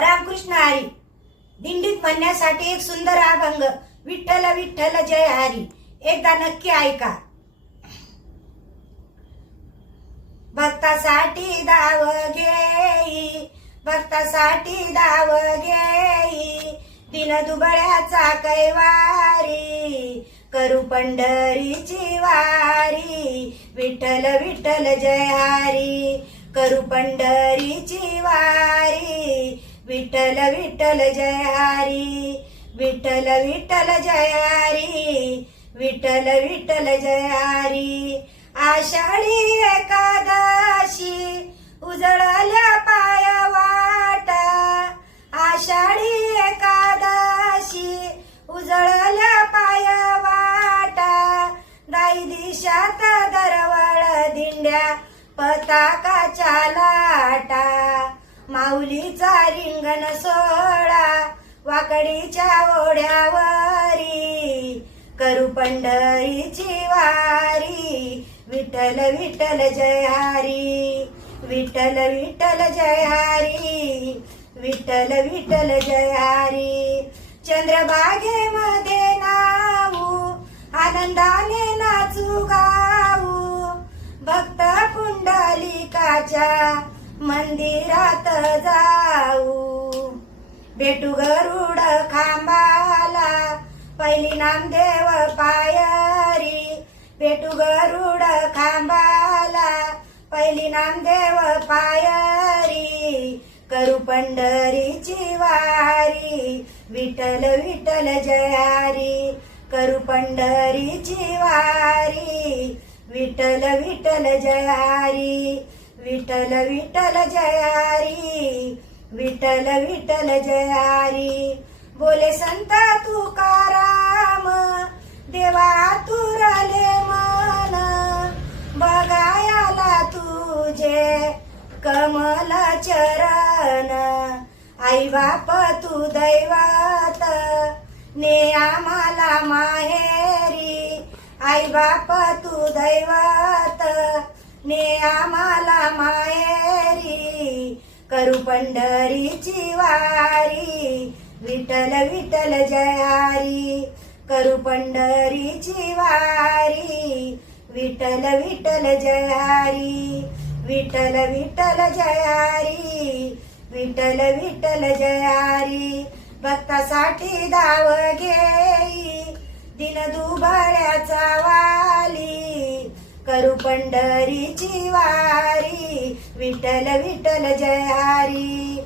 रामकृष्ण हरी. दिंडीत म्हणण्यासाठी एक सुंदर अभंग. विठ्ठल विठ्ठल जय हरी. एकदा नक्की ऐका. भक्तासाठी दाव घेई, भक्तासाठी दाव घेई, दिन दुबळ्याचा कैवारी, करू पंढरीची वारी. विठ्ठल विठ्ठल जय हरी, करू पंढरीची वारी. विठ्ठल विठ्ठल जय हरी, विठ्ठल विठ्ठल जय हरी, विठ्ठल विठ्ठल जय हरी. आषाढी एकादशी उजळल्या पाय वाटा, आषाढी एकादशी उजळल्या पाय वाटा. दाई दिशात दरवळ दिंड्या पताकाच्या लाटा, माऊलीचा रिंगण सोहळा वाकडीच्या ओढ्यावरी, करू पंढरीची वारी. विठ्ठल विठ्ठल जय हरी, विठ्ठल विठ्ठल जय हरी, विठ्ठल विठ्ठल जय हरी. चंद्रभागेमध्ये नाऊ आनंदाने नाचू गाऊ, भक्त पुंडलिकाच्या मंदिरात जाऊ. भेटू गरुड खांबाला पहिली नामदेव पायरी, भेटू गरुड खांबाला पहिली नामदेव पायरी, करू पंढरीची वारी. विठ्ठल विठ्ठल जय हरी, करू पंढरीची वारी. विठ्ठल विठ्ठल जय हरी, विठ्ठल विठ्ठल जय हरी, विठ्ठल विठ्ठल जय हरी. बोले संत तुकाराम देवा तुरले मन, बघायला तुझे कमल चरण. आई बाप तू दैवत ने आम्हाला माहेरी, आई बाप तू दैवत ने आम्हाला माहेरी, करू पंढरीची वारी. विठ्ठल विठ्ठल जय हरी, करू पंढरीची वारी. विठ्ठल विठ्ठल जय हरी, विठ्ठल विठ्ठल जय हरी, विठ्ठल विठ्ठल जय हरी. भक्तासाठी दाव घेई, दिन दुबळ्याचा वाली, करू पंढरीची वारी. विठ्ठल विठ्ठल जय हरी.